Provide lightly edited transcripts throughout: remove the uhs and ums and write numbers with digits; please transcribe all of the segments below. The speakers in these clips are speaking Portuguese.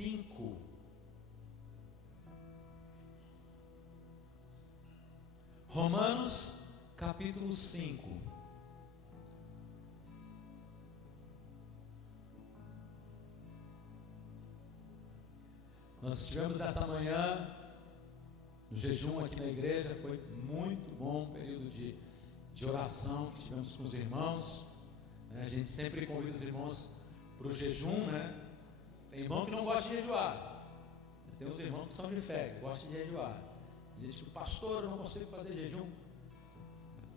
5. Romanos capítulo 5. Nós estivemos essa manhã no jejum aqui na igreja, foi muito bom o período de oração que tivemos com os irmãos. A gente sempre convida os irmãos para o jejum, né? Tem irmão que não gosta de jejuar, mas tem uns irmãos que são de fé, que gostam de jejuar. A gente diz, pastor, eu não consigo fazer jejum,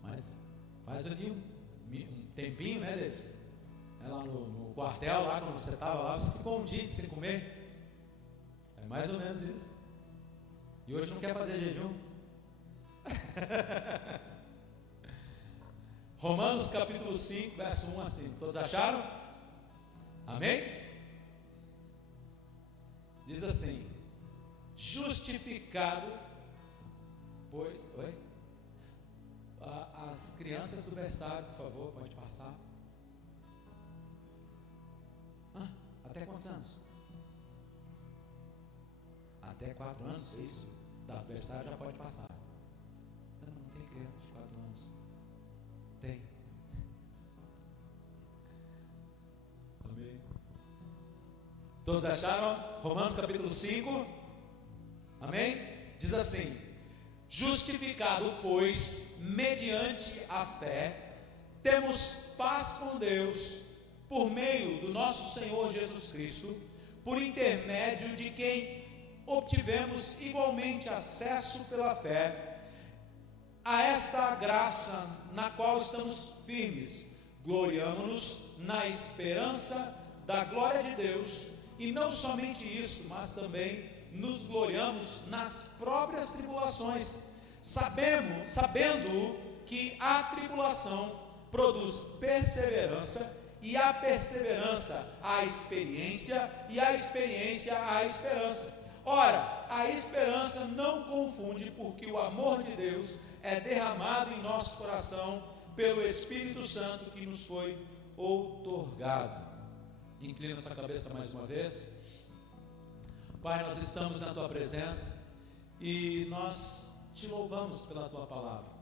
mas faz ali um tempinho, né, Deus? Lá no quartel, lá quando você estava lá, você ficou um dia sem comer. É mais ou menos isso. E hoje não quer fazer jejum? Romanos capítulo 5, verso 1 a 5. Todos acharam? Amém? Diz assim: justificado, pois... Oi? As crianças do berçário, por favor, pode passar. Até quantos anos? Até 4 anos, isso. Da berçário já pode passar. Não tem criança de 4 anos. Tem. Amém. Todos acharam? Romanos capítulo 5. Amém? Diz assim: justificado, pois, mediante a fé, temos paz com Deus, por meio do nosso Senhor Jesus Cristo, por intermédio de quem obtivemos igualmente acesso pela fé a esta graça na qual estamos firmes, gloriamo-nos na esperança da glória de Deus, e não somente isso, mas também nos gloriamos nas próprias tribulações, sabendo que a tribulação produz perseverança, e a perseverança a experiência, e a experiência a esperança. Ora, a esperança não confunde, porque o amor de Deus é derramado em nosso coração pelo Espírito Santo que nos foi outorgado. Inclina sua cabeça mais uma vez. Pai, nós estamos na Tua presença e nós Te louvamos pela Tua palavra.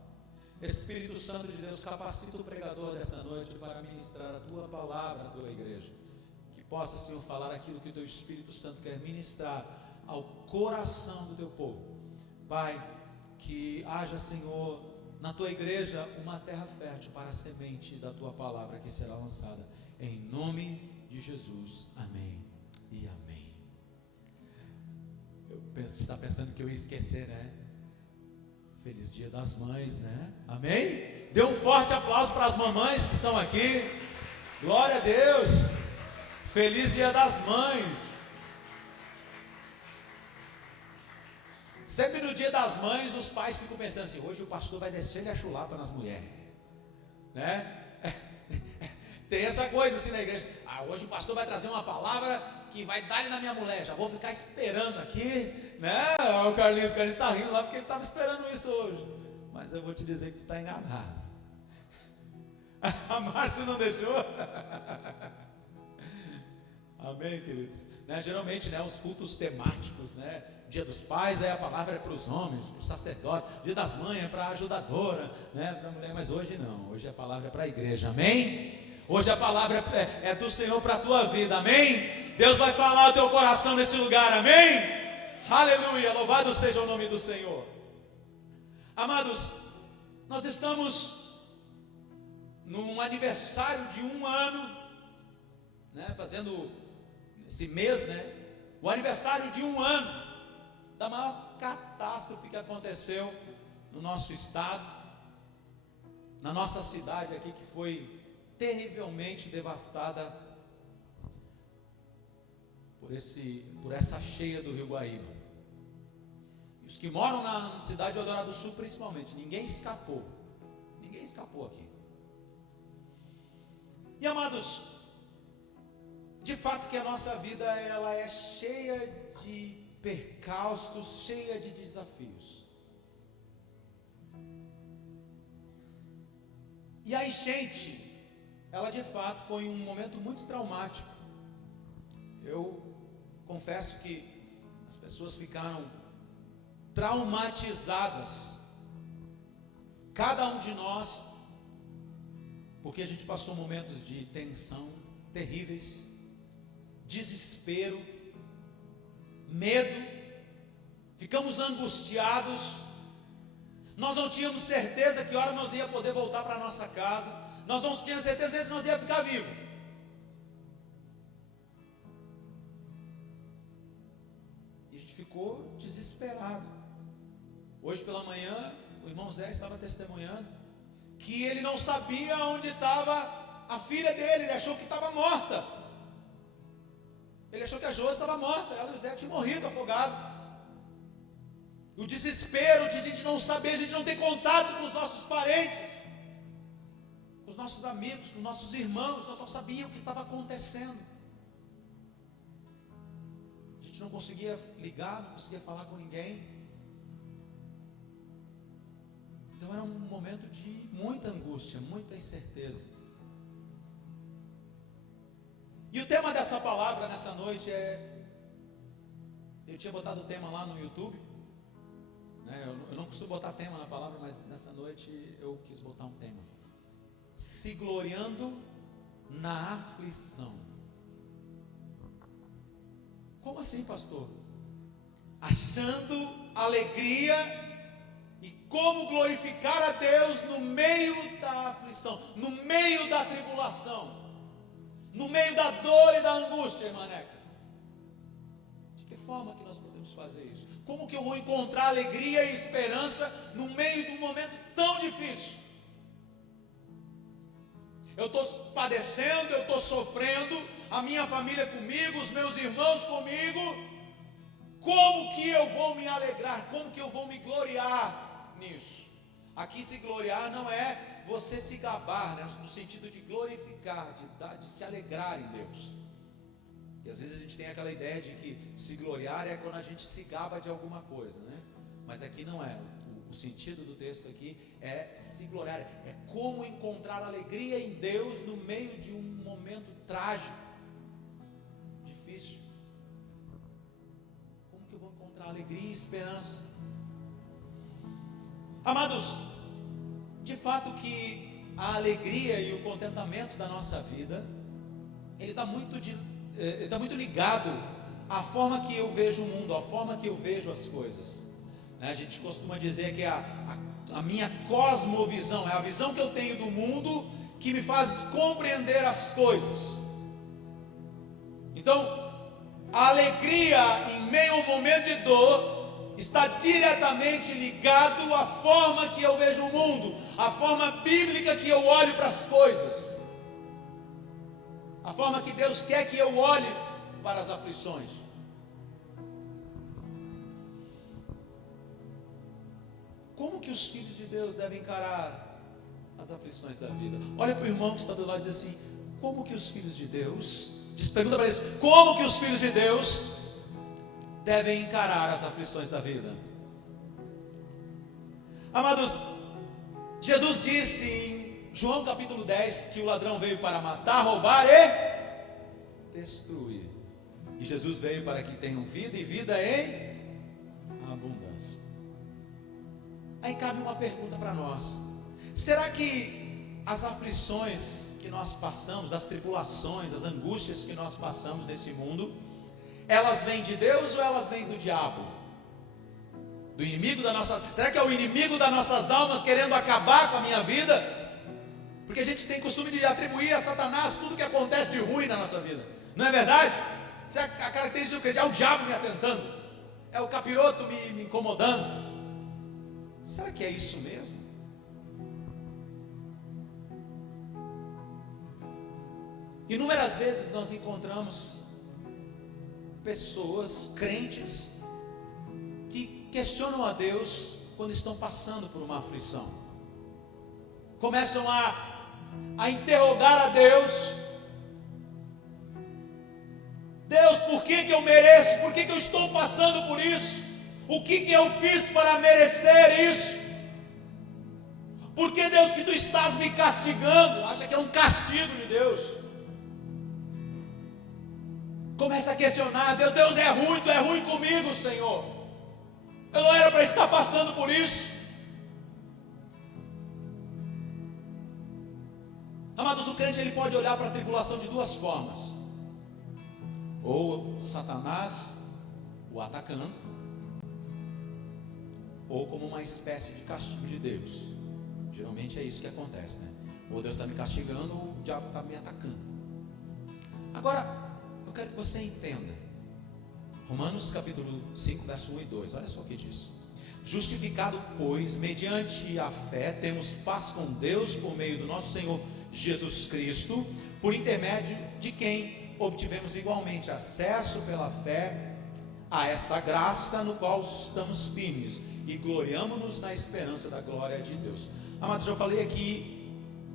Espírito Santo de Deus, capacita o pregador dessa noite para ministrar a Tua palavra à Tua igreja. Que possa, Senhor, falar aquilo que o Teu Espírito Santo quer ministrar ao coração do Teu povo. Pai, que haja, Senhor, na Tua igreja uma terra fértil para a semente da Tua palavra que será lançada. Em nome de Jesus. Amém e amém. Você está pensando que eu ia esquecer, né? Feliz Dia das Mães, né? Amém? Dê um forte aplauso para as mamães que estão aqui. Glória a Deus. Feliz Dia das Mães. Sempre no Dia das Mães os pais ficam pensando assim: hoje o pastor vai descer a chulapa nas mulheres, né? Tem essa coisa assim na igreja: hoje o pastor vai trazer uma palavra que vai dar-lhe na minha mulher, já vou ficar esperando aqui, né? O Carlinhos está rindo lá porque ele estava esperando isso hoje. Mas eu vou te dizer que tu está enganado. A Márcia não deixou. Amém, queridos? Geralmente, os cultos temáticos, Dia dos Pais, a palavra é para os homens, para o sacerdote. Dia das Mães é para a ajudadora, para a mulher. Mas hoje não, hoje a palavra é para a igreja, amém? Hoje a palavra é do Senhor para a tua vida, amém? Deus vai falar ao teu coração neste lugar, amém? Aleluia, louvado seja o nome do Senhor. Amados, nós estamos num aniversário de 1 ano, fazendo esse mês, o aniversário de 1 ano da maior catástrofe que aconteceu no nosso estado, na nossa cidade aqui, que foi terrivelmente devastada por essa cheia do Rio Guaíba. E os que moram na cidade de Eldorado do Sul, principalmente, ninguém escapou aqui. E amados, de fato que a nossa vida ela é cheia de percalços, cheia de desafios. E a enchente, ela de fato foi um momento muito traumático. Eu confesso que as pessoas ficaram traumatizadas, cada um de nós, porque a gente passou momentos de tensão terríveis, desespero, medo, ficamos angustiados, nós não tínhamos certeza que hora nós ia poder voltar para nossa casa, nós não tínhamos certeza se nós ia ficar vivo. E a gente ficou desesperado. Hoje pela manhã, o irmão Zé estava testemunhando que ele não sabia onde estava a filha dele, ele achou que estava morta. Ele achou que a Josi estava morta, ela e o Zé tinham morrido afogado. O desespero de a gente não saber, a gente não ter contato com os nossos parentes, com os nossos amigos, com os nossos irmãos, nós não sabíamos o que estava acontecendo. A gente não conseguia ligar, não conseguia falar com ninguém. Então era um momento de muita angústia, muita incerteza. E o tema dessa palavra nessa noite eu tinha botado o tema lá no YouTube, né? Eu não costumo botar tema na palavra, mas nessa noite eu quis botar um tema: se gloriando na aflição. Como assim, pastor? Achando alegria e como glorificar a Deus no meio da aflição, no meio da tribulação, no meio da dor e da angústia, irmã Neca. De que forma que nós podemos fazer isso? Como que eu vou encontrar alegria e esperança no meio de um momento tão difícil? Eu estou padecendo, eu estou sofrendo, a minha família comigo, os meus irmãos comigo. Como que eu vou me alegrar? Como que eu vou me gloriar nisso? Aqui se gloriar não é você se gabar, né? No sentido de glorificar, de se alegrar em Deus. E às vezes a gente tem aquela ideia de que se gloriar é quando a gente se gaba de alguma coisa, né? Mas aqui não é. O sentido do texto aqui é se gloriar, é como encontrar alegria em Deus no meio de um momento trágico, difícil. Como que eu vou encontrar alegria e esperança? Amados, de fato que a alegria e o contentamento da nossa vida, ele está muito ligado à forma que eu vejo o mundo, à forma que eu vejo as coisas. A gente costuma dizer que a minha cosmovisão, é a visão que eu tenho do mundo que me faz compreender as coisas. Então, a alegria em meio a um momento de dor está diretamente ligado à forma que eu vejo o mundo, à forma bíblica que eu olho para as coisas, a forma que Deus quer que eu olhe para as aflições. Como que os filhos de Deus devem encarar as aflições da vida? Olha para o irmão que está do lado e diz assim: como que os filhos de Deus, pergunta para eles, como que os filhos de Deus devem encarar as aflições da vida? Amados, Jesus disse em João capítulo 10 que o ladrão veio para matar, roubar e destruir. E Jesus veio para que tenham vida e vida em abundância. Aí cabe uma pergunta para nós: será que as aflições que nós passamos, as tribulações, as angústias que nós passamos nesse mundo, elas vêm de Deus ou elas vêm do diabo? Do inimigo da nossa... Será que é o inimigo das nossas almas querendo acabar com a minha vida? Porque a gente tem costume de atribuir a Satanás tudo que acontece de ruim na nossa vida, não é verdade? Isso é a característica do crente: é o diabo me atentando, é o capiroto me incomodando. Será que é isso mesmo? Inúmeras vezes nós encontramos pessoas, crentes, que questionam a Deus quando estão passando por uma aflição. Começam a interrogar a Deus: Deus, por que eu mereço? Por que eu estou passando por isso? O que eu fiz para merecer isso? Por que, Deus, que tu estás me castigando? Acha que é um castigo de Deus? começa a questionar: Deus é ruim, tu é ruim comigo, Senhor. Eu não era para estar passando por isso. Amados, o crente ele pode olhar para a tribulação de duas formas: ou Satanás o atacando, ou como uma espécie de castigo de Deus. Geralmente é isso que acontece, né? Ou Deus está me castigando, ou o diabo está me atacando. Agora, eu quero que você entenda Romanos capítulo 5, verso 1 e 2, olha só o que diz: justificado, pois, mediante a fé, temos paz com Deus por meio do nosso Senhor Jesus Cristo, por intermédio de quem obtivemos igualmente acesso pela fé a esta graça no qual estamos firmes e gloriamo-nos na esperança da glória de Deus. Amados, eu falei aqui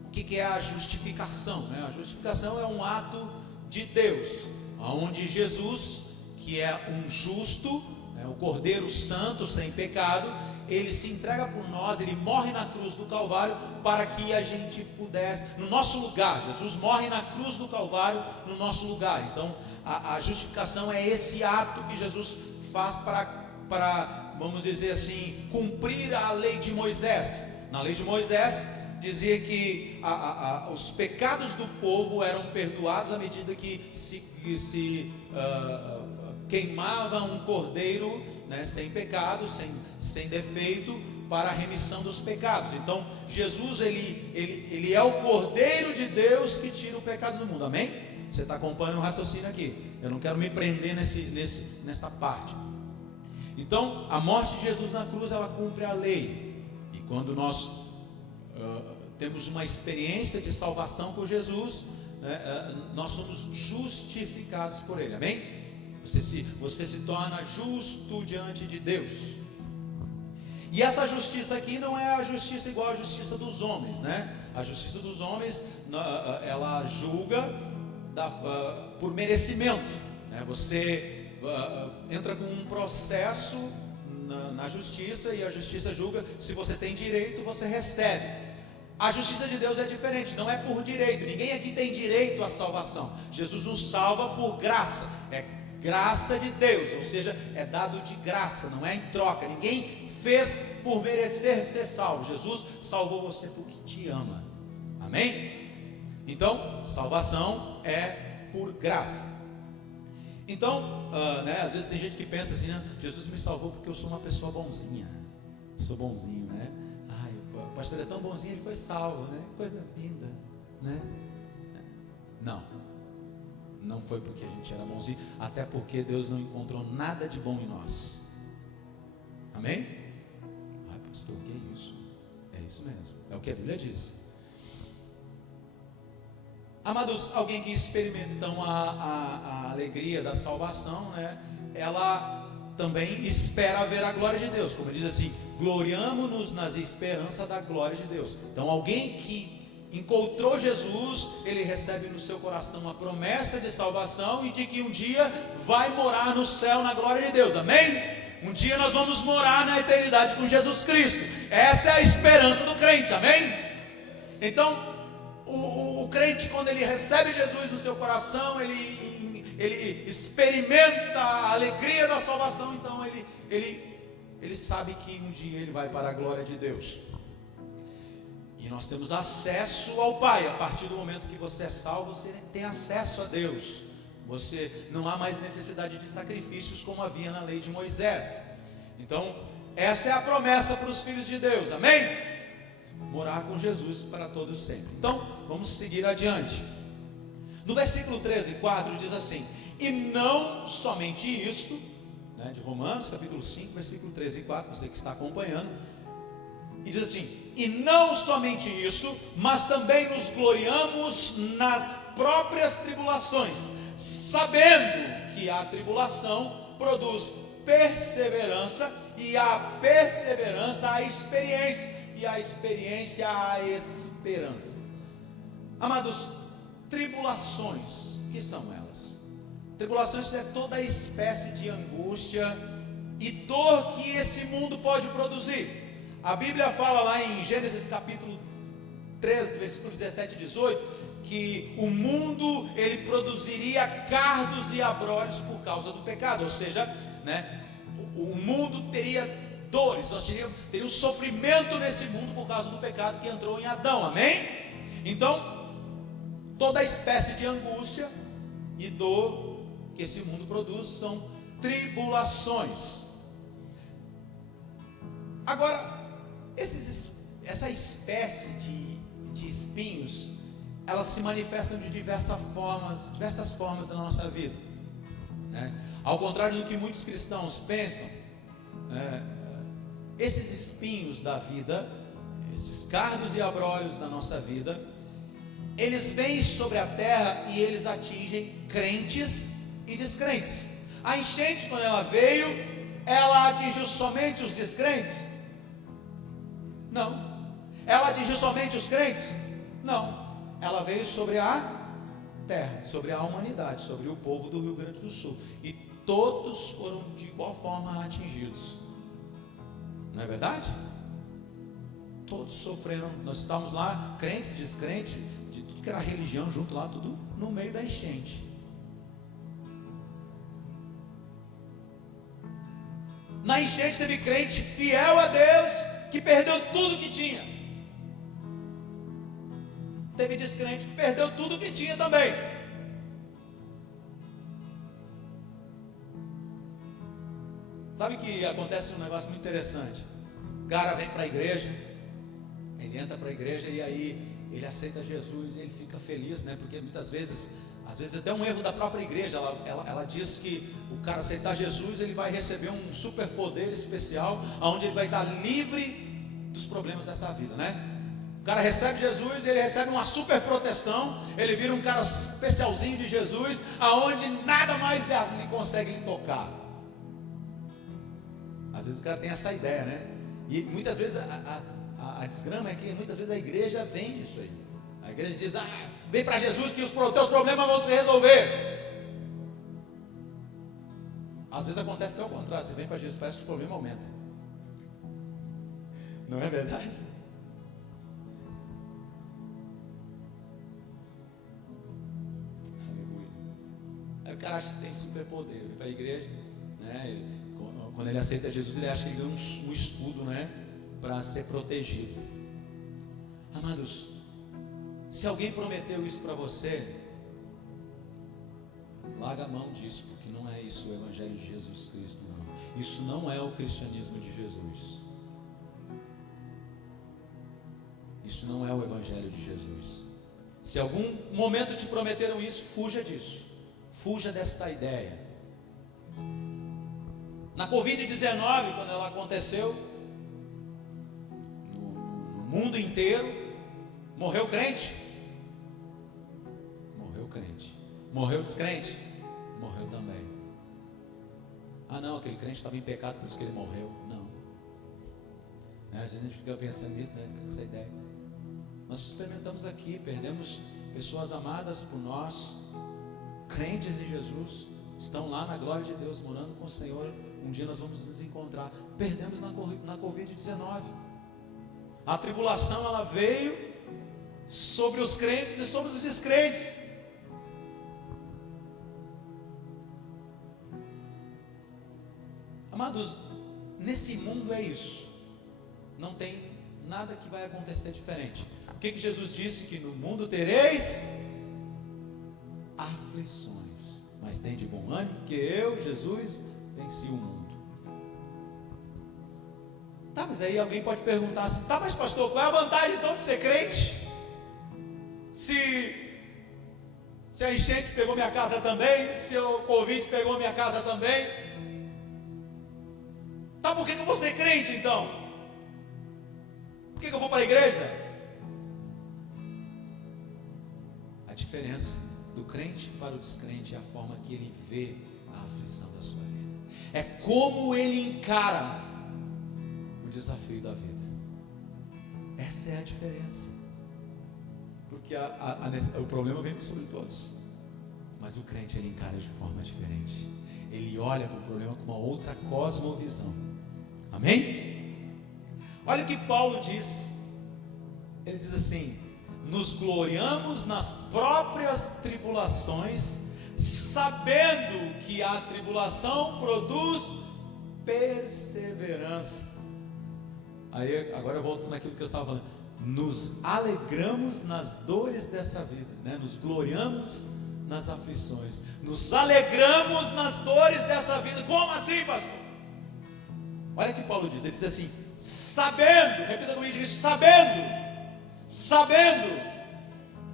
o que é a justificação, né? A justificação é um ato de Deus, onde Jesus, que é um justo, o Cordeiro Santo sem pecado, ele se entrega por nós, ele morre na cruz do Calvário para que a gente pudesse, no nosso lugar. Jesus morre na cruz do Calvário no nosso lugar. Então a justificação é esse ato que Jesus faz para, vamos dizer assim, cumprir a lei de Moisés. Na lei de Moisés dizia que os pecados do povo eram perdoados à medida que se queimava um cordeiro, né, sem pecado, sem defeito, para a remissão dos pecados. Então Jesus ele é o Cordeiro de Deus que tira o pecado do mundo. Amém? Você está acompanhando o raciocínio aqui? Eu não quero me prender nessa parte. Então a morte de Jesus na cruz, ela cumpre a lei. E quando nós temos uma experiência de salvação com Jesus, né, nós somos justificados por Ele. Amém? Você se torna justo diante de Deus. E essa justiça aqui não é a justiça igual à justiça dos homens, né? A justiça dos homens, ela julga por merecimento, né? Você entra com um processo na justiça, e a justiça julga se você tem direito, você recebe. A justiça de Deus é diferente, não é por direito. Ninguém aqui tem direito à salvação. Jesus nos salva por graça, é graça de Deus, ou seja, é dado de graça, não é em troca. Ninguém fez por merecer ser salvo. Jesus salvou você porque te ama. Amém? Então, salvação é por graça. Então, às vezes tem gente que pensa assim, né? Jesus me salvou porque eu sou uma pessoa bonzinha. Sou bonzinho, né? Ai, o pastor é tão bonzinho, ele foi salvo, né? Coisa linda, né? Não foi porque a gente era bonzinho, até porque Deus não encontrou nada de bom em nós. Amém? Ai, pastor, o que é isso? É isso mesmo, é o que a Bíblia diz. Amados, alguém que experimenta então a alegria da salvação, né? Ela também espera ver a glória de Deus, como ele diz assim: gloriamo-nos nas esperanças da glória de Deus. Então alguém que encontrou Jesus, ele recebe no seu coração a promessa de salvação e de que um dia vai morar no céu na glória de Deus. Amém? Um dia nós vamos morar na eternidade com Jesus Cristo. Essa é a esperança do crente. Amém? Então o crente, quando ele recebe Jesus no seu coração, ele experimenta a alegria da salvação. Então ele sabe que um dia ele vai para a glória de Deus. E nós temos acesso ao Pai. A partir do momento que você é salvo, você tem acesso a Deus. Você não há mais necessidade de sacrifícios como havia na lei de Moisés. Então, essa é a promessa para os filhos de Deus. Amém? Morar com Jesus para todos sempre. Então, vamos seguir adiante. No versículo 13 e 4 diz assim: e não somente isto, né, de Romanos capítulo 5, versículo 13 e 4, você que está acompanhando. E diz assim: e não somente isso, mas também nos gloriamos nas próprias tribulações, sabendo que a tribulação produz perseverança, e a perseverança a experiência, e a experiência a esperança. Amados, tribulações, o que são elas? Tribulações é toda espécie de angústia e dor que esse mundo pode produzir. A Bíblia fala lá em Gênesis capítulo 13, versículo 17 e 18, que o mundo ele produziria cardos e abrolhos por causa do pecado, ou seja, né, o mundo teria dores, nós teríamos sofrimento nesse mundo por causa do pecado que entrou em Adão, amém? Então, toda espécie de angústia e dor que esse mundo produz são tribulações. Agora, essa espécie de espinhos, elas se manifestam de diversas formas na nossa vida, né? Ao contrário do que muitos cristãos pensam, esses espinhos da vida, esses cardos e abrolhos da nossa vida, eles vêm sobre a terra e eles atingem crentes e descrentes. A enchente, quando ela veio, ela atingiu somente os descrentes? Não. Ela atingiu somente os crentes? Não. Ela veio sobre a terra, sobre a humanidade, sobre o povo do Rio Grande do Sul, e todos foram de igual forma atingidos. Não é verdade? Todos sofreram. Nós estávamos lá, crentes, descrentes, de tudo que era religião junto lá, tudo no meio da enchente. Na enchente teve crente fiel a Deus que perdeu tudo que tinha. Teve descrente que perdeu tudo que tinha também. Sabe que acontece um negócio muito interessante. O cara vem para a igreja, ele entra para a igreja e aí ele aceita Jesus e ele fica feliz, né? Porque muitas vezes, às vezes até um erro da própria igreja, ela diz que o cara aceitar Jesus, ele vai receber um superpoder especial, onde ele vai estar livre dos problemas dessa vida, né? O cara recebe Jesus, ele recebe uma super proteção, ele vira um cara especialzinho de Jesus, aonde nada mais lhe consegue lhe tocar. Às vezes o cara tem essa ideia, né? E muitas vezes a desgrama é que muitas vezes a igreja vende isso aí. A igreja diz: vem para Jesus que os teus problemas vão se resolver. Às vezes acontece até o contrário. Você vem para Jesus, parece que o problema aumenta. Não é verdade? Aleluia. Aí o cara acha que tem superpoder. Vem para a igreja, né? Quando ele aceita Jesus, ele acha que ele ganha um escudo, né? Para ser protegido. Amados, se alguém prometeu isso para você, larga a mão disso, porque não é isso o Evangelho de Jesus Cristo, não. Isso não é o cristianismo de Jesus. Isso não é o Evangelho de Jesus. Se algum momento te prometeram isso, fuja disso. Fuja desta ideia. Na Covid-19, quando ela aconteceu, no mundo inteiro, morreu crente? Morreu crente. Morreu descrente? Morreu também. Não, aquele crente estava em pecado, por isso que ele morreu. Não. Às vezes a gente fica pensando nisso, né? Com essa ideia. Nós experimentamos aqui, perdemos pessoas amadas por nós, crentes em Jesus, estão lá na glória de Deus, morando com o Senhor. Um dia nós vamos nos encontrar. Perdemos na Covid-19. A tribulação, ela veio sobre os crentes e sobre os descrentes. Amados, nesse mundo é isso. Não tem nada que vai acontecer diferente. O que Jesus disse? Que no mundo tereis aflições, mas tem de bom ânimo, que eu, Jesus, venci o mundo. Tá, mas aí alguém pode perguntar assim: tá, mas pastor, qual é a vantagem então de ser crente? Se a enchente pegou minha casa também, se o Covid pegou minha casa também, tá, por que eu vou ser crente então? Por que eu vou para a igreja? A diferença do crente para o descrente é a forma que ele vê a aflição da sua vida. É como ele encara o desafio da vida. Essa é a diferença. Porque o problema vem sobre todos, mas o crente, ele encara de forma diferente. Ele olha para o problema com uma outra cosmovisão. Amém? Olha o que Paulo diz. Ele diz assim: nos gloriamos nas próprias tribulações, sabendo que a tribulação produz perseverança. Aí agora eu volto naquilo que eu estava falando. Nos alegramos nas dores dessa vida, né? Nos gloriamos nas aflições, nos alegramos nas dores dessa vida. Como assim, pastor? Olha o que Paulo diz, ele diz assim: sabendo, repita comigo, diz sabendo,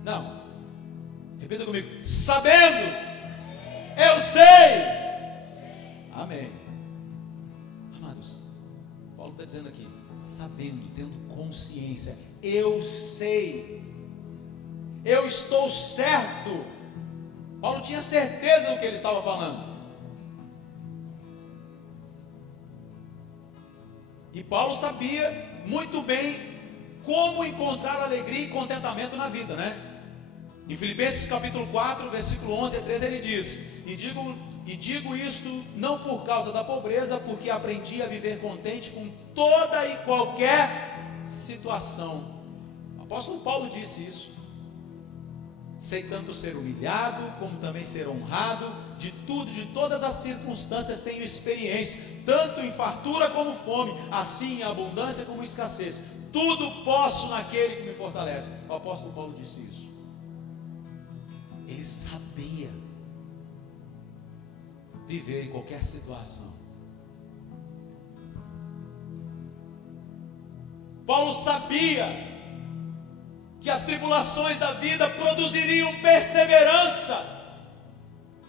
não, repita comigo, sabendo, eu sei, amém. Amados, Paulo está dizendo aqui, sabendo, tendo consciência, eu sei, eu estou certo. Paulo tinha certeza do que ele estava falando. E Paulo sabia muito bem como encontrar alegria e contentamento na vida, né? Em Filipenses capítulo 4, versículo 11 a 13, ele diz: E digo isto não por causa da pobreza, porque aprendi a viver contente com toda e qualquer situação. O apóstolo Paulo disse isso. Sei tanto ser humilhado, como também ser honrado, de tudo, de todas as circunstâncias tenho experiência, tanto em fartura como fome, assim em abundância como em escassez. Tudo posso naquele que me fortalece. O apóstolo Paulo disse isso. Ele sabia viver em qualquer situação. Paulo sabia que as tribulações da vida produziriam perseverança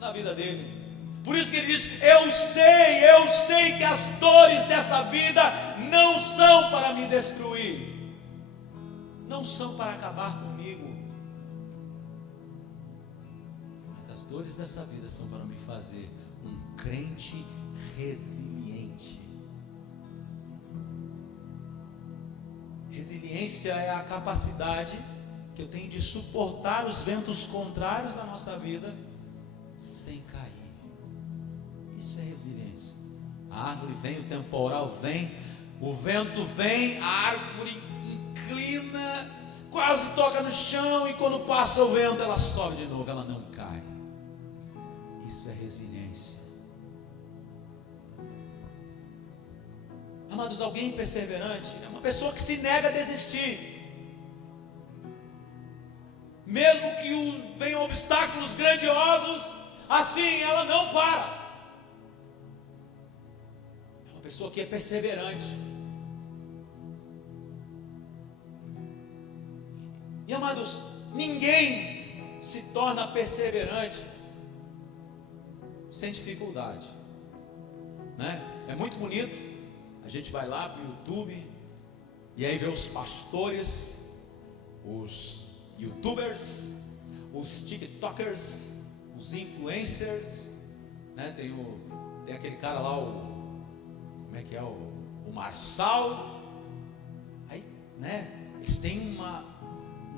na vida dele. Por isso que ele diz: eu sei que as dores dessa vida não são para me destruir, não são para acabar comigo, mas as dores dessa vida são para me fazer um crente resiliente. Resiliência é a capacidade que eu tenho de suportar os ventos contrários da nossa vida sem cair. Isso é resiliência. A árvore vem, o temporal vem, o vento vem, a árvore inclina, quase toca no chão, e quando passa o vento ela sobe de novo, ela não cai. Isso é resiliência. Amados, alguém perseverante é uma pessoa que se nega a desistir. Mesmo que venham obstáculos grandiosos, assim ela não para. É uma pessoa que é perseverante. E amados, ninguém se torna perseverante sem dificuldade, né? É muito bonito. A gente vai lá para o YouTube e aí vê os pastores, os YouTubers, os TikTokers, os influencers, né? Tem aquele cara lá, como é que é? O Marçal. Aí, né? Eles têm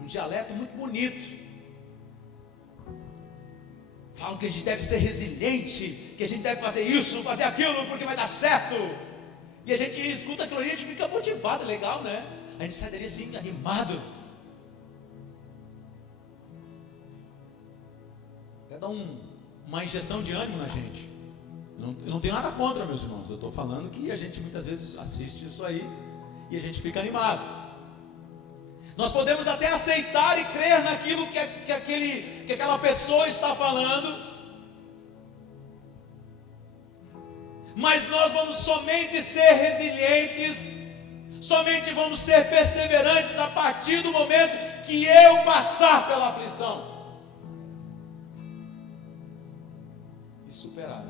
um dialeto muito bonito. Falam que a gente deve ser resiliente, que a gente deve fazer isso, fazer aquilo, porque vai dar certo. E a gente escuta aquilo ali, a gente fica motivado, legal, né? A gente sai dali assim, animado. Até dá uma injeção de ânimo na gente. Eu não tenho nada contra, meus irmãos. Eu estou falando que a gente muitas vezes assiste isso aí e a gente fica animado. Nós podemos até aceitar e crer naquilo que aquela pessoa está falando, mas nós vamos somente ser resilientes, somente vamos ser perseverantes a partir do momento que eu passar pela aflição e superar.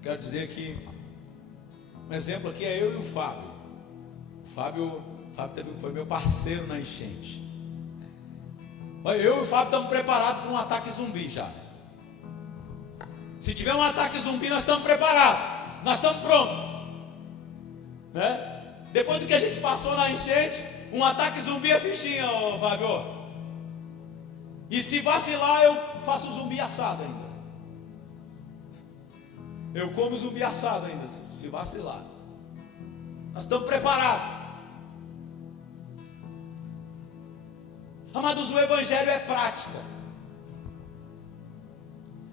Quero dizer que um exemplo aqui é eu e o Fábio. O Fábio foi meu parceiro na enchente. Eu e o Fábio estamos preparados para um ataque zumbi já. Se tiver um ataque zumbi, nós estamos preparados, nós estamos prontos, né? Depois do que a gente passou na enchente, um ataque zumbi é fichinha, ó, Fábio. E se vacilar, eu faço zumbi assado ainda. Eu como zumbi assado ainda, se vacilar. Nós estamos preparados. Amados, o Evangelho é prática.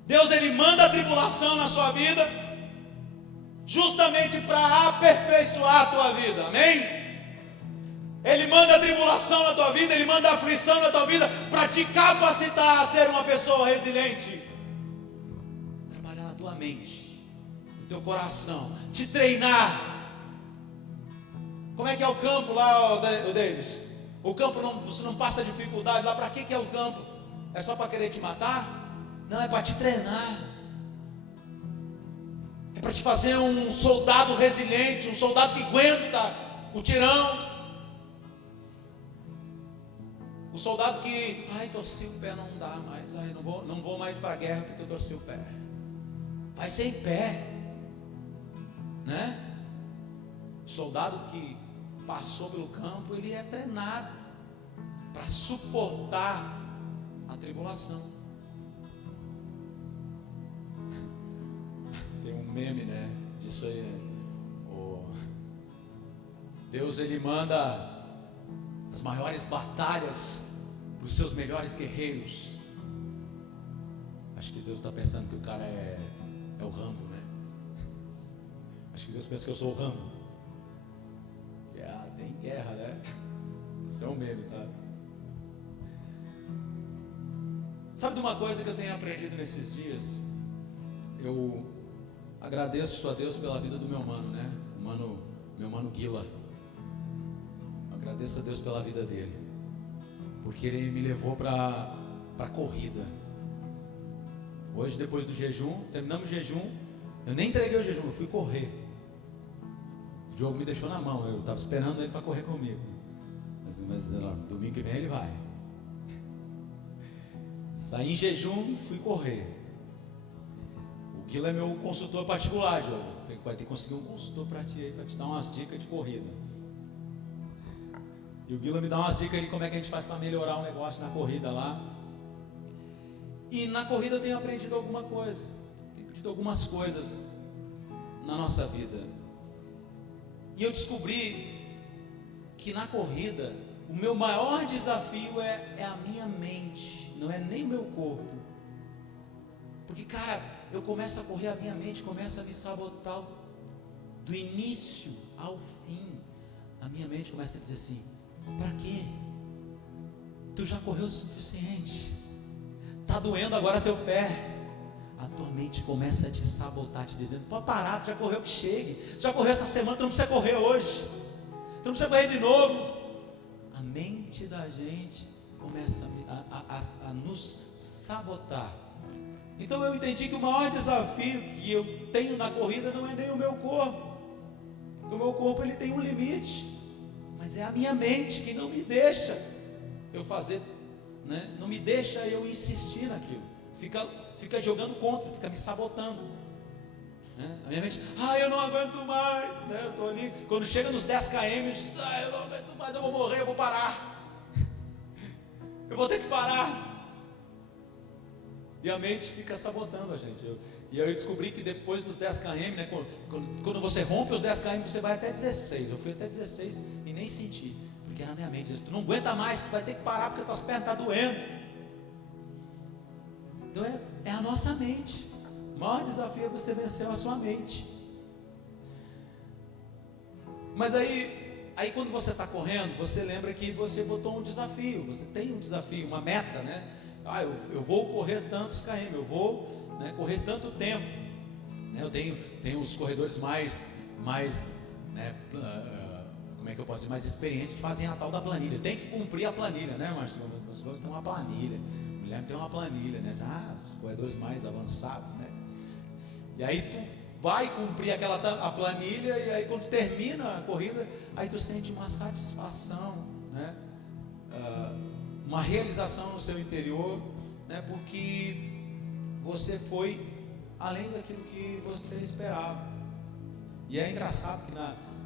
Deus, Ele manda a tribulação na sua vida, justamente para aperfeiçoar a tua vida, amém? Ele manda a tribulação na tua vida, Ele manda a aflição na tua vida, para te capacitar a ser uma pessoa resiliente, trabalhar na tua mente, no teu coração, te treinar. Como é que é o campo lá, o Davis? O campo você não passa dificuldade lá. Para que é o campo? É só para querer te matar? Não, é para te treinar. É para te fazer um soldado resiliente, um soldado que aguenta o tirão. O soldado que, torci o pé, não dá mais, não vou mais para a guerra porque eu torci o pé. Vai sem pé, né? O soldado que passou pelo campo, ele é treinado para suportar a tribulação. Tem um meme, né, disso aí, né? Deus, Ele manda as maiores batalhas para os seus melhores guerreiros. Acho que Deus está pensando que o cara é o Rambo, né? Acho que Deus pensa que eu sou o Rambo. Tem guerra, né? Isso é um meme, tá? Sabe de uma coisa que eu tenho aprendido nesses dias? Eu agradeço a Deus pela vida do meu mano, né? Meu mano Guila. Eu agradeço a Deus pela vida dele, porque ele me levou para a corrida. Hoje, depois do jejum, terminamos o jejum, eu nem entreguei o jejum, eu fui correr. O Diogo me deixou na mão, eu estava esperando ele para correr comigo. Mas domingo que vem ele vai. Saí em jejum e fui correr. O Guila é meu consultor particular, Diogo. Vai ter que conseguir um consultor para ti aí, para te dar umas dicas de corrida. E o Guila me dá umas dicas de como é que a gente faz para melhorar o negócio na corrida lá. E na corrida eu tenho aprendido alguma coisa. Tenho aprendido algumas coisas na nossa vida. E eu descobri que na corrida, o meu maior desafio é a minha mente, não é nem o meu corpo. Porque, cara, eu começo a correr, a minha mente começa a me sabotar do início ao fim. A minha mente começa a dizer assim: para quê? Tu já correu o suficiente, tá doendo agora teu pé. A tua mente começa a te sabotar, te dizendo: pode parar, tu já correu, que chegue. Tu já correu essa semana, tu não precisa correr hoje, tu não precisa correr de novo. A mente da gente começa a nos sabotar. Então eu entendi que o maior desafio que eu tenho na corrida não é nem o meu corpo. O meu corpo, ele tem um limite, mas é a minha mente que não me deixa eu fazer, né? Não me deixa eu insistir naquilo. Fica jogando contra, fica me sabotando, né? A minha mente, eu não aguento mais, né? Eu estou ali, quando chega nos 10 km, eu não aguento mais, eu vou morrer, eu vou parar, eu vou ter que parar. E a mente fica sabotando a gente. E eu descobri que depois dos 10 km, né, quando você rompe os 10 km, você vai até 16. Eu fui até 16 e nem senti, porque na minha mente, tu não aguenta mais, tu vai ter que parar porque tuas pernas estão doendo. Então é a nossa mente. O maior desafio é você vencer a sua mente. Mas aí quando você está correndo, você lembra que você botou um desafio. Você tem um desafio, uma meta, né? Eu vou correr tantos km, eu vou, né, correr tanto tempo, né? Eu tenho os corredores mais né, como é que eu posso dizer, mais experientes, que fazem a tal da planilha. Tem que cumprir a planilha, né, Márcio? Os outros têm uma planilha, o Guilherme tem uma planilha, né? Os corredores mais avançados, né? E aí tu vai cumprir a planilha, e aí quando termina a corrida, aí tu sente uma satisfação, né? Uma realização no seu interior, né? Porque você foi além daquilo que você esperava. E é engraçado que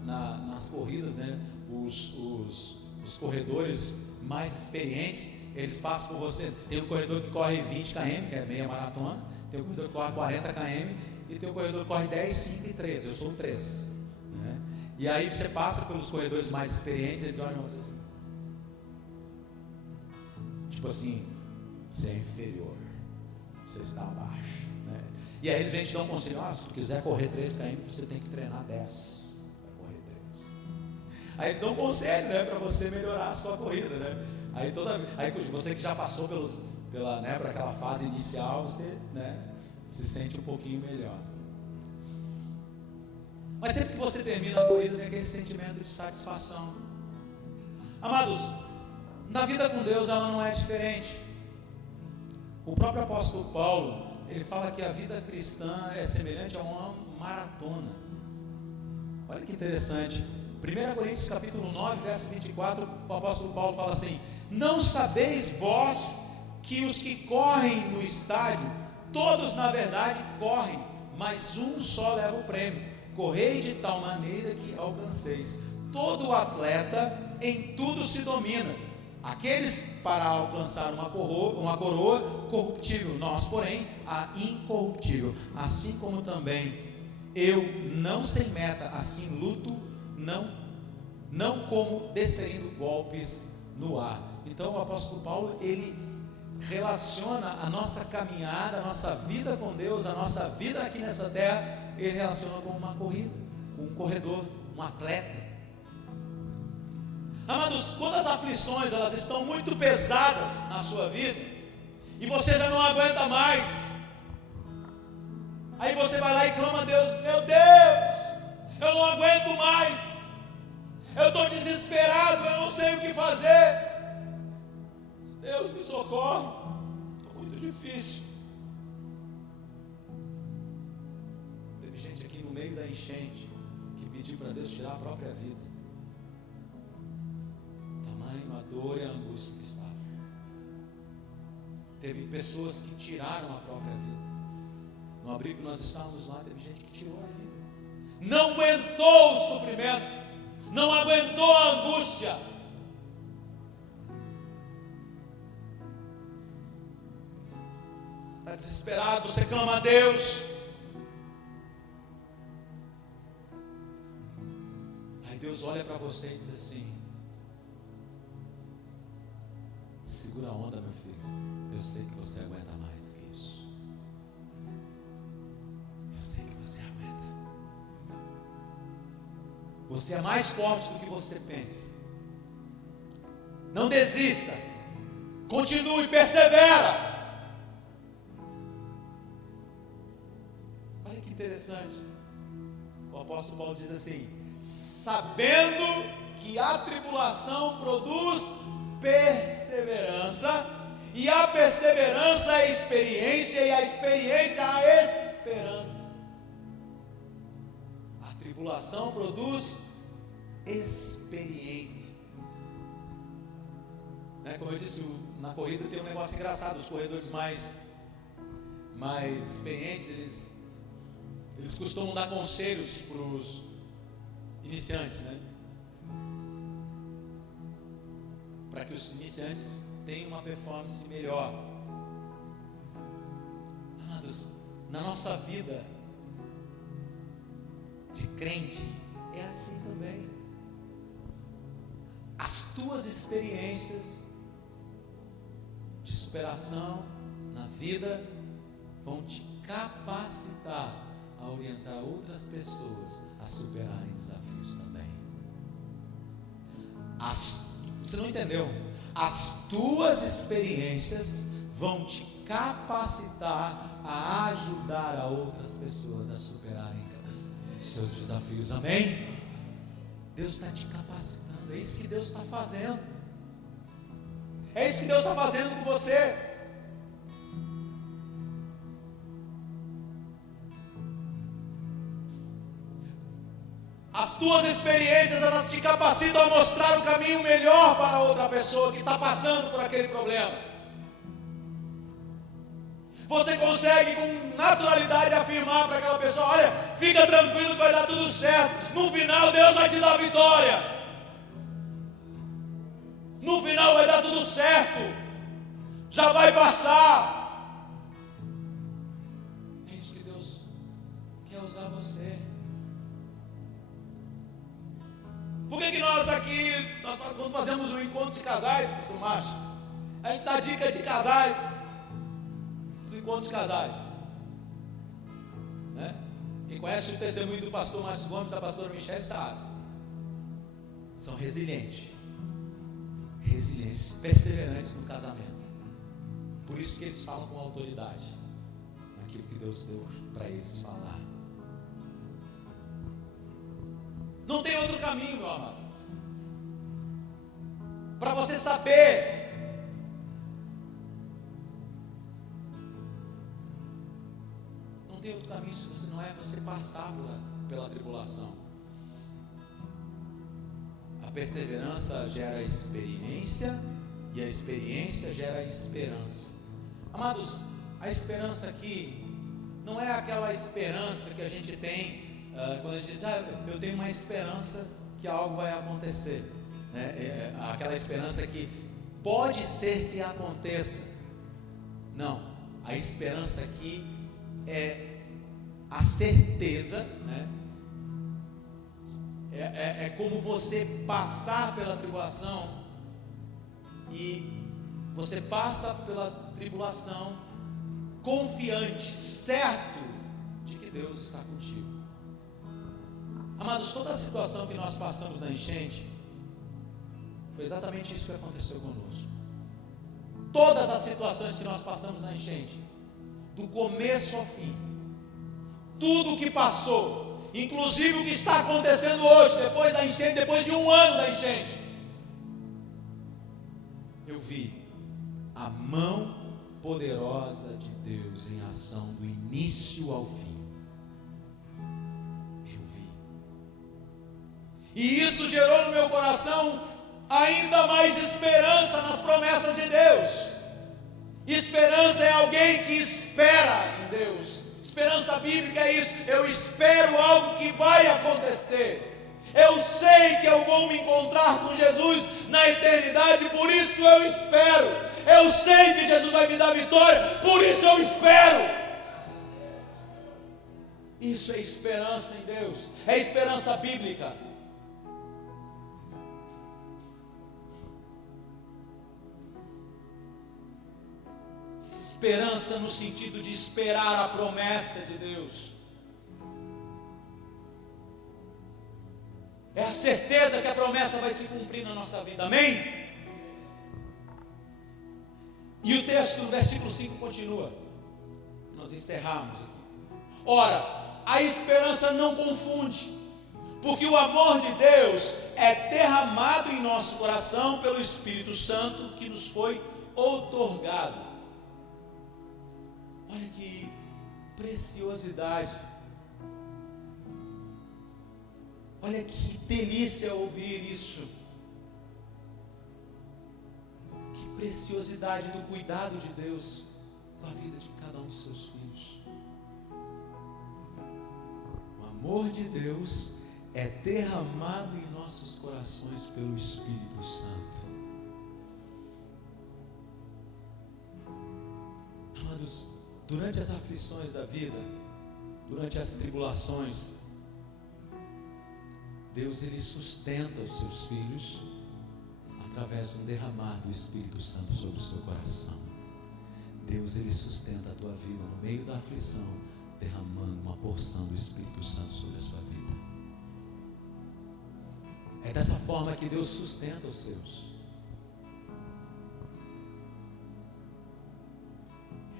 nas corridas, né, os corredores mais experientes, eles passam por você. Tem um corredor que corre 20 km, que é meia maratona, tem um corredor que corre 40 km, e tem um corredor que corre 10, 5 e 13. Eu sou um 13, né? E aí você passa pelos corredores mais experientes, eles olham você: tipo assim, você é inferior, você está abaixo, né? E aí eles dão um conselho: se tu quiser correr 3 km, você tem que treinar 10 para correr 3. Aí eles dão um conselho, né, para você melhorar a sua corrida, né? Aí você que já passou por aquela fase inicial, você, né, se sente um pouquinho melhor. Mas sempre que você termina a corrida, tem aquele sentimento de satisfação. Amados, na vida com Deus ela não é diferente. O próprio apóstolo Paulo, ele fala que a vida cristã é semelhante a uma maratona. Olha que interessante. 1 Coríntios capítulo 9, verso 24, o apóstolo Paulo fala assim: não sabeis vós que os que correm no estádio, todos na verdade correm, mas um só leva o prêmio. Correi de tal maneira que alcanceis. Todo atleta em tudo se domina. Aqueles para alcançar uma coroa corruptível, nós porém a incorruptível. Assim como também eu, não sem meta, assim luto, não como desferindo golpes no ar. Então o apóstolo Paulo, ele relaciona a nossa caminhada, a nossa vida com Deus, a nossa vida aqui nessa terra, ele relaciona com uma corrida, com um corredor, um atleta. Amados, quando as aflições elas estão muito pesadas na sua vida e você já não aguenta mais, aí você vai lá e clama a Deus: meu Deus, eu não aguento mais, eu estou desesperado, eu não sei o que fazer, Deus me socorre, está muito difícil. Teve gente aqui no meio da enchente que pediu para Deus tirar a própria vida. Tamanho a dor e a angústia que estava. Teve pessoas que tiraram a própria vida. No abrigo que nós estávamos lá, teve gente que tirou a vida. Não aguentou o sofrimento, não aguentou a angústia. Você está desesperado, você clama a Deus. Aí Deus olha para você e diz assim: segura a onda, meu filho, eu sei que você aguenta mais do que isso. Eu sei que você aguenta. Você é mais forte do que você pensa. Não desista. Continue, persevera. Olha que interessante. O apóstolo Paulo diz assim: sabendo que a tribulação produz perseverança, e a perseverança a experiência, e a experiência a esperança. A tribulação produz experiência, né? Como eu disse, na corrida tem um negócio engraçado. Os corredores mais experientes, eles costumam dar conselhos para os iniciantes, né? Para que os iniciantes tenham uma performance melhor. Amados, na nossa vida de crente é assim também. As tuas experiências de superação na vida vão te capacitar a orientar outras pessoas a superarem desafios também. Você não entendeu? As tuas experiências vão te capacitar a ajudar a outras pessoas a superarem os seus desafios. Amém? Deus está te capacitando. É isso que Deus está fazendo. É isso que Deus está fazendo com você. As tuas experiências, elas te capacitam a mostrar o caminho melhor para outra pessoa que está passando por aquele problema. Você consegue com naturalidade afirmar para aquela pessoa: olha, fica tranquilo que vai dar tudo certo. No final Deus vai te dar a vitória. No final vai dar tudo certo. Já vai passar. É isso que Deus quer usar você. Por que nós aqui, quando fazemos um encontro de casais, pastor Márcio, A gente dá dica de casais, os encontros de casais, né? Quem conhece o testemunho do pastor Márcio Gomes, da pastora Michele, sabe. São resilientes, perseverantes no casamento. Por isso que eles falam com autoridade naquilo que Deus deu para eles falar. Não tem outro caminho, meu amado, para você saber tem outro caminho se você não é você passar pela tribulação. A perseverança gera experiência e a experiência gera esperança. Amados, a esperança aqui não é aquela esperança que a gente tem quando a gente diz, eu tenho uma esperança que algo vai acontecer, né? Aquela esperança que pode ser que aconteça. Não, a esperança aqui é a certeza, né? É como você passar pela tribulação, e você passa pela tribulação confiante, certo de que Deus está contigo. Amados, toda a situação que nós passamos na enchente foi exatamente isso que aconteceu conosco. Todas as situações que nós passamos na enchente, do começo ao fim, tudo o que passou, inclusive o que está acontecendo hoje, depois da enchente, depois de um ano da enchente, eu vi a mão poderosa de Deus em ação do início ao fim. Eu vi. E isso gerou no meu coração ainda mais esperança nas promessas de Deus. Esperança é alguém que espera em Deus. Esperança bíblica é isso. Eu espero algo que vai acontecer. Eu sei que eu vou me encontrar com Jesus na eternidade, por isso eu espero. Eu sei que Jesus vai me dar vitória, por isso eu espero. Isso é esperança em Deus, é esperança bíblica. Esperança no sentido de esperar a promessa de Deus. É a certeza que a promessa vai se cumprir na nossa vida, amém? E o texto do versículo 5 continua. Nós encerramos aqui. Ora, a esperança não confunde, porque o amor de Deus é derramado em nosso coração pelo Espírito Santo que nos foi outorgado. Olha que preciosidade. Olha que delícia ouvir isso. Que preciosidade do cuidado de Deus com a vida de cada um dos seus filhos. O amor de Deus é derramado em nossos corações pelo Espírito Santo. Amados, durante as aflições da vida, durante as tribulações, Deus ele sustenta os seus filhos através do derramar do Espírito Santo sobre o seu coração. Deus ele sustenta a tua vida no meio da aflição, derramando uma porção do Espírito Santo sobre a sua vida. É dessa forma que Deus sustenta os seus.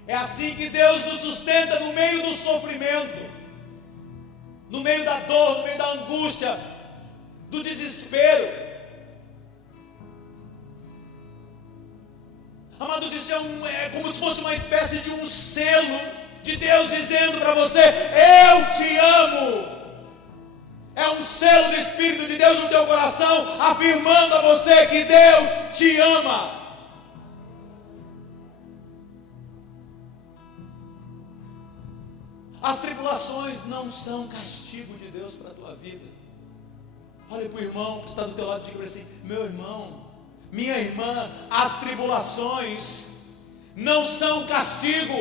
É assim que Deus nos sustenta no meio do sofrimento, no meio da dor, no meio da angústia, do desespero. Amados, isso é como se fosse uma espécie de um selo de Deus dizendo para você: eu te amo. É um selo do Espírito de Deus no teu coração, afirmando a você que Deus te ama. As tribulações não são castigo de Deus para a tua vida. Olha para o irmão que está do teu lado e diga assim: meu irmão, minha irmã, as tribulações não são castigo.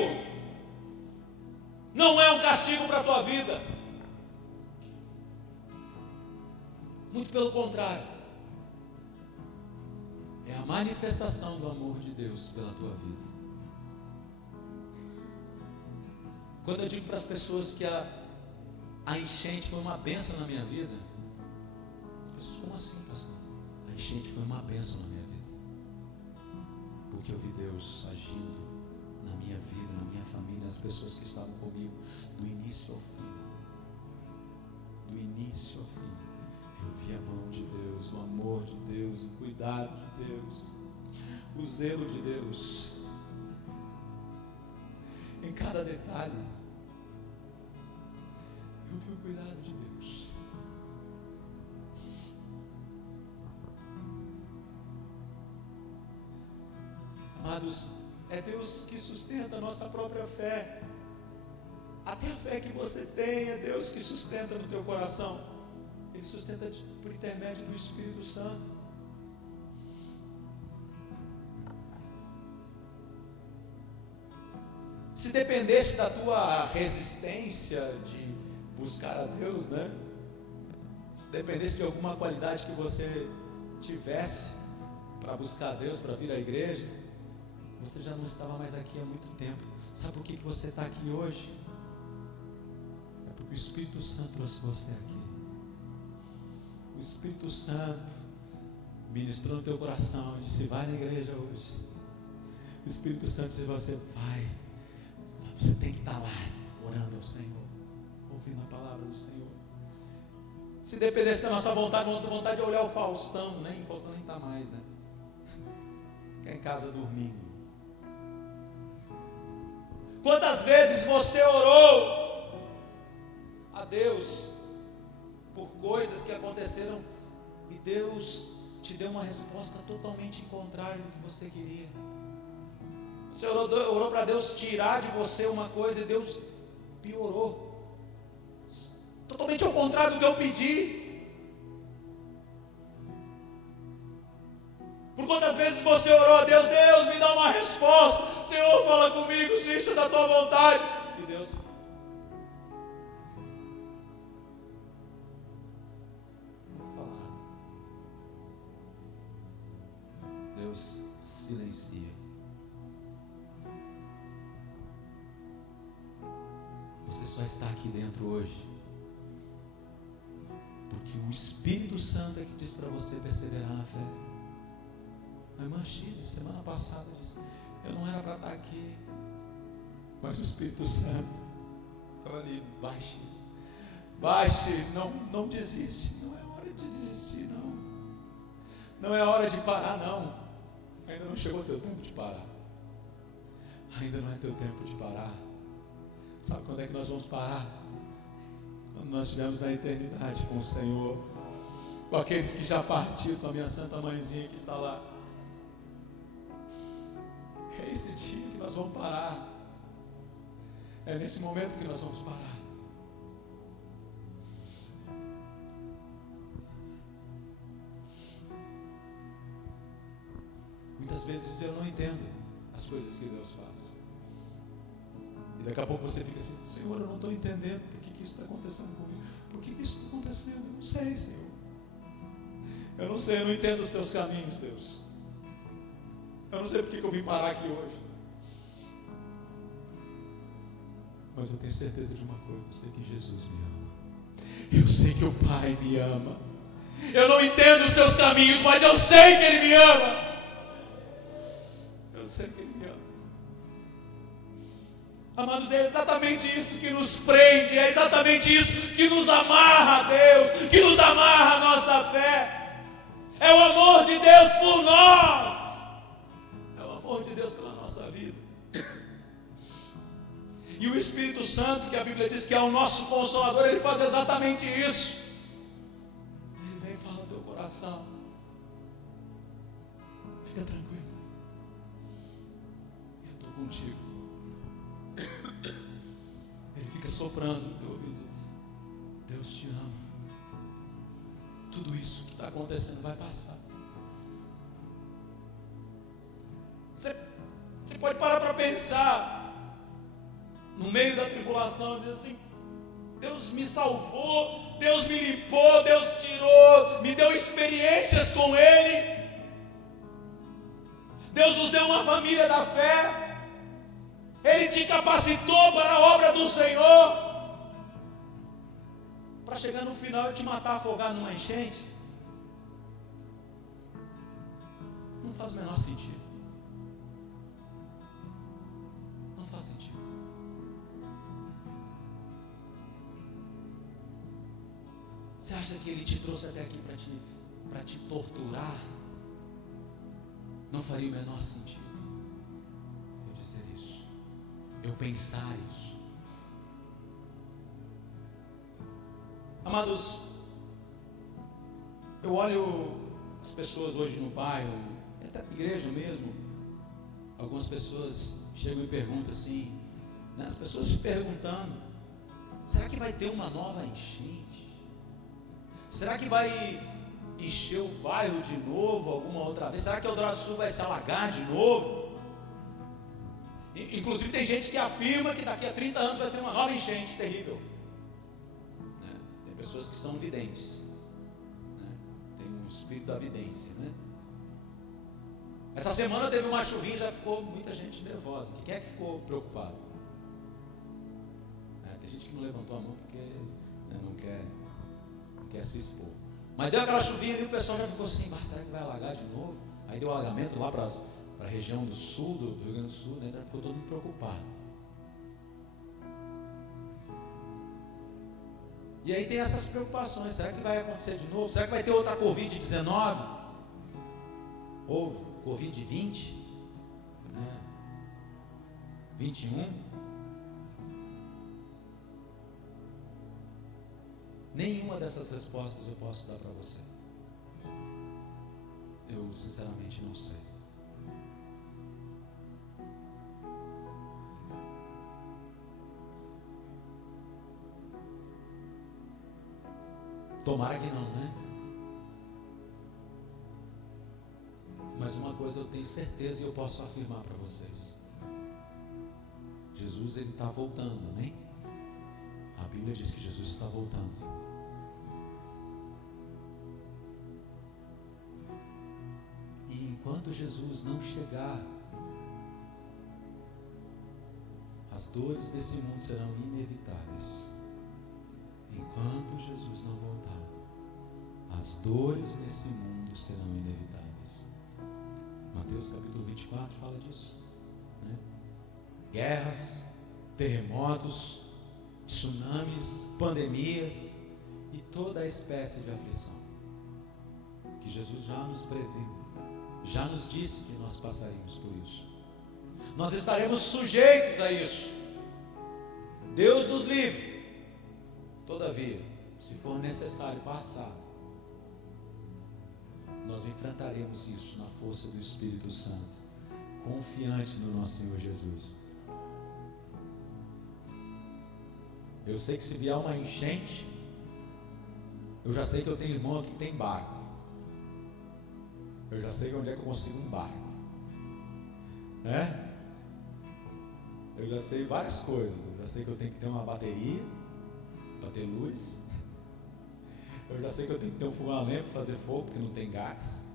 Não é um castigo para a tua vida. Muito pelo contrário. É a manifestação do amor de Deus pela tua vida. Quando eu digo para as pessoas que a enchente foi uma bênção na minha vida, as pessoas, como assim, pastor? A enchente foi uma bênção na minha vida, porque eu vi Deus agindo na minha vida, na minha família, nas pessoas que estavam comigo, do início ao fim. Do início ao fim, eu vi a mão de Deus, o amor de Deus, o cuidado de Deus, o zelo de Deus, em cada detalhe. Eu vi o cuidado de Deus. Amados, é Deus que sustenta a nossa própria fé. Até a fé que você tem, é Deus que sustenta no teu coração. Ele sustenta por intermédio do Espírito Santo. Se dependesse da tua resistência de buscar a Deus, né? Se dependesse de alguma qualidade que você tivesse para buscar a Deus, para vir à igreja, você já não estava mais aqui há muito tempo. Sabe por que você está aqui hoje? É porque o Espírito Santo trouxe você aqui. O Espírito Santo ministrou no teu coração e disse: vai na igreja hoje. O Espírito Santo disse: você vai. Você tem que estar lá, orando ao Senhor, ouvindo a palavra do Senhor. Se dependesse da nossa vontade de olhar o Faustão, o Faustão nem está mais, né? Ficar em casa dormindo. Quantas vezes você orou a Deus por coisas que aconteceram e Deus te deu uma resposta totalmente contrária do que você queria? Você orou para Deus tirar de você uma coisa e Deus piorou, totalmente ao contrário do que eu pedi. Por quantas vezes você orou a Deus: Deus, me dá uma resposta, Senhor, fala comigo se isso é da tua vontade. E Deus não fala nada. Deus silencia. Você só está aqui dentro hoje porque o Espírito Santo é que diz para você perseverar na fé. A irmã Chile, semana passada, disse: eu não era para estar aqui, mas o Espírito Santo estava ali. Baixe, não desiste. Não é hora de desistir, não. Não é hora de parar, não. Ainda não chegou o teu tempo de parar. Ainda não é teu tempo de parar. Sabe quando é que nós vamos parar? Quando nós estivermos na eternidade com o Senhor, com aqueles que já partiram, com a minha santa mãezinha que está lá. É esse dia que nós vamos parar. É nesse momento que nós vamos parar. Muitas vezes eu não entendo as coisas que Deus faz. E daqui a pouco você fica assim: Senhor, eu não estou entendendo por que isso está acontecendo comigo. Por que isso está acontecendo? Eu não sei, Senhor. Eu não sei, eu não entendo os teus caminhos, Deus. Eu não sei por que eu vim parar aqui hoje. Mas eu tenho certeza de uma coisa: eu sei que Jesus me ama. Eu sei que o Pai me ama. Eu não entendo os seus caminhos, mas eu sei que Ele me ama. Eu sei que Ele me ama. Amados, é exatamente isso que nos prende, é exatamente isso que nos amarra a Deus, que nos amarra a nossa fé. É o amor de Deus por nós, é o amor de Deus pela nossa vida. E o Espírito Santo, que a Bíblia diz que é o nosso Consolador, ele faz exatamente isso. Ele vem e fala ao teu coração: fica tranquilo, eu estou contigo. Ele fica soprando no teu ouvido: Deus te ama. Tudo isso que está acontecendo vai passar. Você pode parar para pensar no meio da tribulação, diz assim: Deus me salvou, Deus me limpou, Deus tirou, me deu experiências com Ele. Deus nos deu uma família da fé. Ele te capacitou para a obra do Senhor. Para chegar no final e te matar afogado numa enchente, não faz o menor sentido. Não faz sentido. Você acha que Ele te trouxe até aqui para te torturar? Não faria o menor sentido eu dizer isso, eu pensar isso. Amados, eu olho as pessoas hoje no bairro, até na igreja mesmo. Algumas pessoas chegam e perguntam assim, né? As pessoas se perguntando: será que vai ter uma nova enchente? Será que vai encher o bairro de novo alguma outra vez? Será que o Eldorado Sul vai se alagar de novo? Inclusive tem gente que afirma que daqui a 30 anos vai ter uma nova enchente terrível. Tem pessoas que são videntes, né? Tem um espírito da vidência, né? Essa semana teve uma chuvinha e já ficou muita gente nervosa. Quem é que ficou preocupado? Tem gente que não levantou a mão porque, né, não quer se expor. Mas deu aquela chuvinha e o pessoal já ficou assim: será que vai alagar de novo? Aí deu alagamento lá para a região do sul, do Rio Grande do Sul, né? Já ficou todo mundo preocupado. E aí tem essas preocupações: será que vai acontecer de novo? Será que vai ter outra Covid-19? Ou Covid-20? 21? Nenhuma dessas respostas eu posso dar para você. Eu sinceramente não sei. Tomara que não, né? Mas uma coisa eu tenho certeza e eu posso afirmar para vocês: Jesus, Ele está voltando, amém? A Bíblia diz que Jesus está voltando. E enquanto Jesus não chegar, as dores desse mundo serão inevitáveis. Enquanto Jesus não voltar, as dores desse mundo serão inevitáveis. Mateus capítulo 24 fala disso, né? Guerras, terremotos, tsunamis, pandemias e toda a espécie de aflição que Jesus já nos previu, já nos disse que nós passaríamos por isso. Nós estaremos sujeitos a isso. Deus nos livre. Todavia, se for necessário passar, nós enfrentaremos isso na força do Espírito Santo, confiante no nosso Senhor Jesus. Eu sei que se vier uma enchente, eu já sei que eu tenho irmão aqui que tem barco. Eu já sei onde é que eu consigo um barco. Eu já sei várias coisas. Eu já sei que eu tenho que ter uma bateria para ter luz. Eu já sei que eu tenho que ter um fogão a lenha para fazer fogo, porque não tem gás.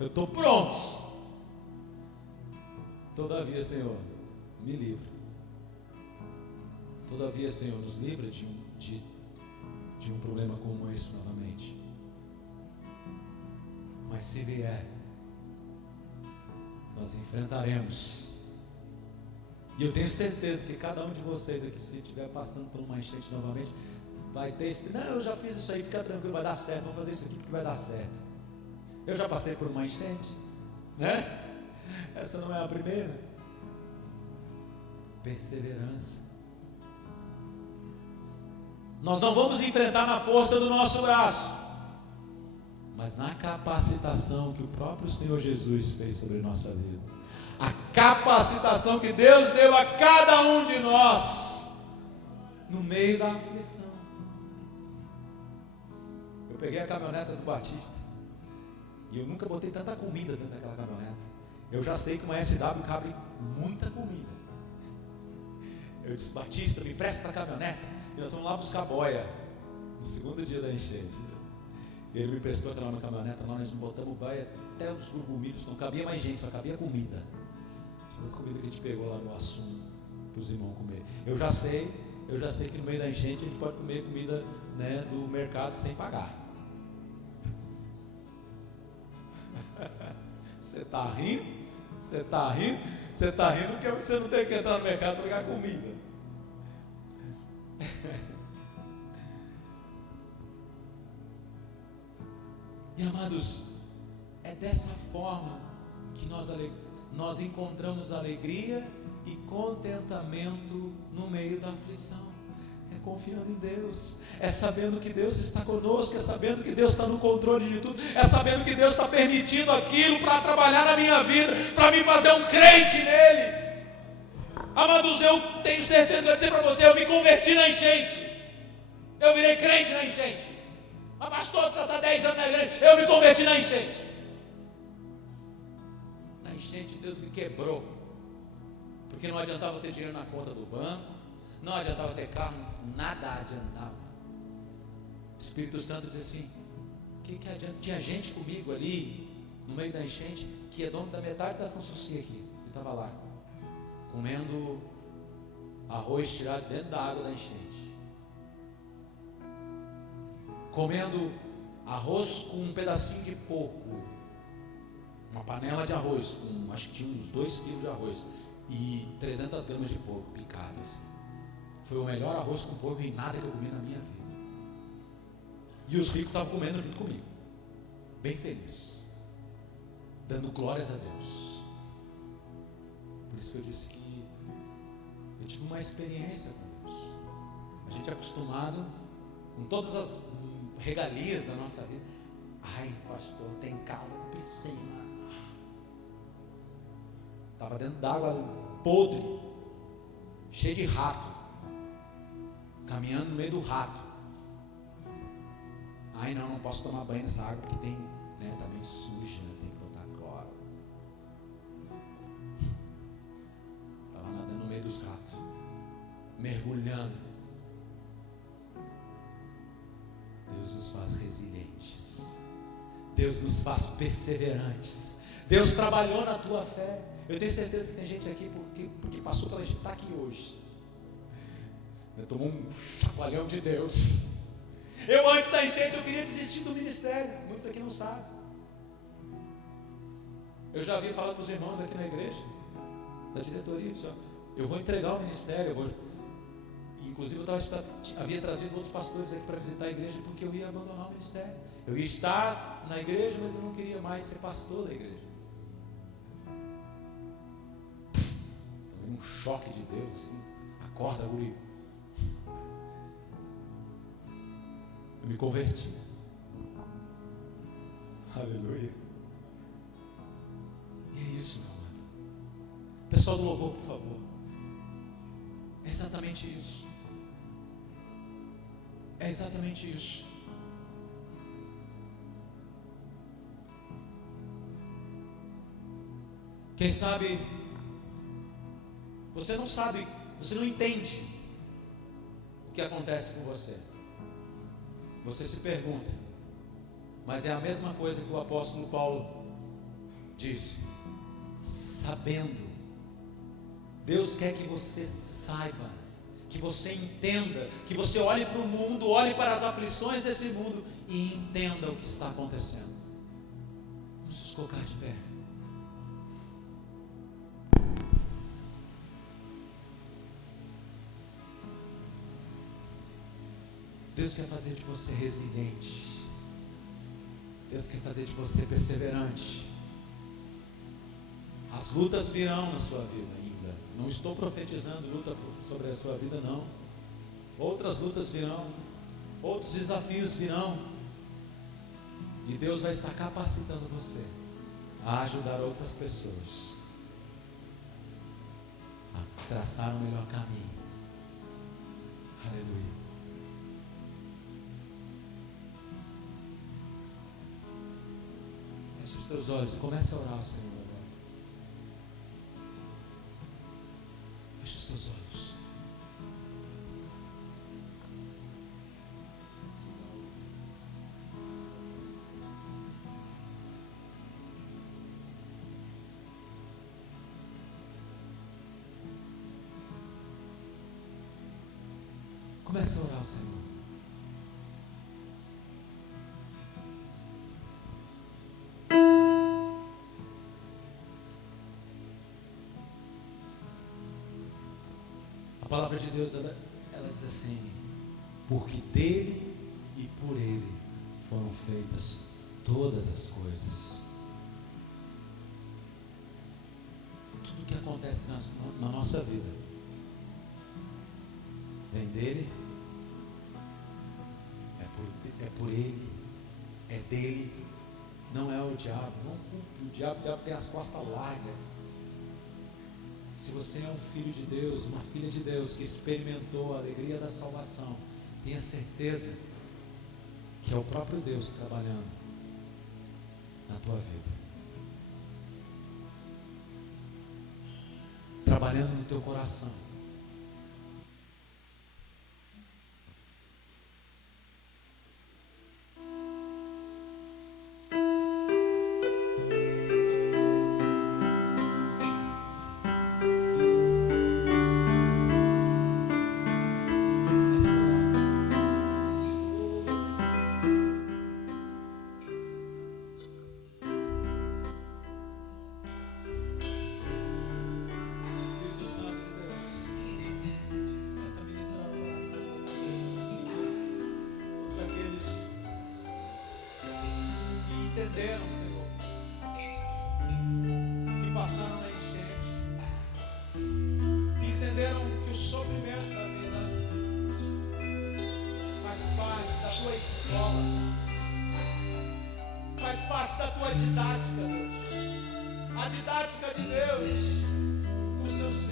Eu estou pronto. Todavia, Senhor, me livra. Todavia, Senhor, nos livra de um problema como esse novamente. Mas se vier, nós enfrentaremos. E eu tenho certeza que cada um de vocês aqui, se estiver passando por uma enchente novamente, vai ter esse: não, eu já fiz isso aí, fica tranquilo, vai dar certo, vamos fazer isso aqui porque vai dar certo. Eu já passei por uma enchente, né? Essa não é a primeira. Perseverança. Nós não vamos enfrentar na força do nosso braço, mas na capacitação que o próprio Senhor Jesus fez sobre a nossa vida. A capacitação que Deus deu a cada um de nós no meio da aflição. Eu peguei a caminhoneta do Batista e eu nunca botei tanta comida dentro daquela caminhoneta. Eu já sei que uma SW cabe muita comida. Eu disse: Batista, me empresta a caminhoneta e nós vamos lá buscar boia no segundo dia da enchente. Ele me prestou aquela caminhoneta, nós botamos o baile até os gurgumilhos, não cabia mais gente, só cabia comida. A comida que a gente pegou lá no Assum, para os irmãos comer. Eu já sei que no meio da enchente a gente pode comer comida, né, do mercado sem pagar. Você está rindo? Você está rindo? Você está rindo porque você não tem que entrar no mercado para pegar comida. E amados, é dessa forma que nós encontramos alegria e contentamento no meio da aflição. É confiando em Deus, é sabendo que Deus está conosco, é sabendo que Deus está no controle de tudo, é sabendo que Deus está permitindo aquilo para trabalhar na minha vida, para me fazer um crente nele. Amados, eu tenho certeza, vou dizer para você, eu me converti na enchente, eu virei crente na enchente. Mas pastor, já está 10 anos na igreja, eu me converti na enchente. Na enchente Deus me quebrou, porque não adiantava ter dinheiro na conta do banco, não adiantava ter carro, nada adiantava. O Espírito Santo disse assim: que adianta? Tinha gente comigo ali, no meio da enchente, que é dono da metade da São Sucia aqui, e estava lá, comendo arroz tirado dentro da água da enchente, comendo arroz com um pedacinho de porco, uma panela de arroz, com acho que tinha uns 2 quilos de arroz, e 300 gramas de porco picado assim. Foi o melhor arroz com porco e nada que eu comi na minha vida. E os ricos estavam comendo junto comigo, bem felizes, dando glórias a Deus. Por isso que eu disse que eu tive uma experiência com Deus. A gente é acostumado com todas as regalias da nossa vida. Ai, pastor, tem casa com piscina. Estava dentro d'água podre, cheio de rato, caminhando no meio do rato. Ai, não posso tomar banho nessa água porque tem, né, tá meio suja, tem que botar cloro. Estava nadando no meio dos ratos, mergulhando. Deus nos faz resilientes, Deus nos faz perseverantes. Deus trabalhou na tua fé. Eu tenho certeza que tem gente aqui porque passou pela gente, está aqui hoje, tomou um chacoalhão de Deus. Eu antes da enchente eu queria desistir do ministério, muitos aqui não sabem. Eu já vi falar para os irmãos aqui na igreja, da diretoria, eu vou entregar o ministério, inclusive eu havia trazido outros pastores aqui para visitar a igreja, porque eu ia abandonar o ministério. Eu ia estar na igreja, mas eu não queria mais ser pastor da igreja. Um choque de Deus, assim, acorda, guri. Eu me converti. Aleluia. E é isso, meu amado. Pessoal do louvor, por favor. É exatamente isso. É exatamente isso. Quem sabe você não sabe, você não entende o que acontece com você. Você se pergunta, mas é a mesma coisa que o apóstolo Paulo disse: sabendo. Deus quer que você saiba, que você entenda, que você olhe para o mundo, olhe para as aflições desse mundo e entenda o que está acontecendo. Vamos nos colocar de pé. Deus quer fazer de você resiliente. Deus quer fazer de você perseverante. As lutas virão na sua vida ainda. Não estou profetizando luta sobre a sua vida, não. Outras lutas virão. Outros desafios virão. E Deus vai estar capacitando você a ajudar outras pessoas a traçar o melhor caminho. Aleluia. Feche os teus olhos e comece a orar ao Senhor agora. Feche os teus olhos. Comece a orar ao Senhor. A palavra de Deus, ela diz assim: porque dele e por ele foram feitas todas as coisas. Tudo que acontece na nossa vida vem dele, é por ele, é dele, não é o diabo. Não, o diabo tem as costas largas. Se você é um filho de Deus, uma filha de Deus que experimentou a alegria da salvação, tenha certeza que é o próprio Deus trabalhando na tua vida, trabalhando no teu coração. Entenderam, Senhor, que passaram na enchente, que entenderam que o sofrimento da vida faz parte da tua escola, faz parte da tua didática, Deus. A didática de Deus com os seus filhos.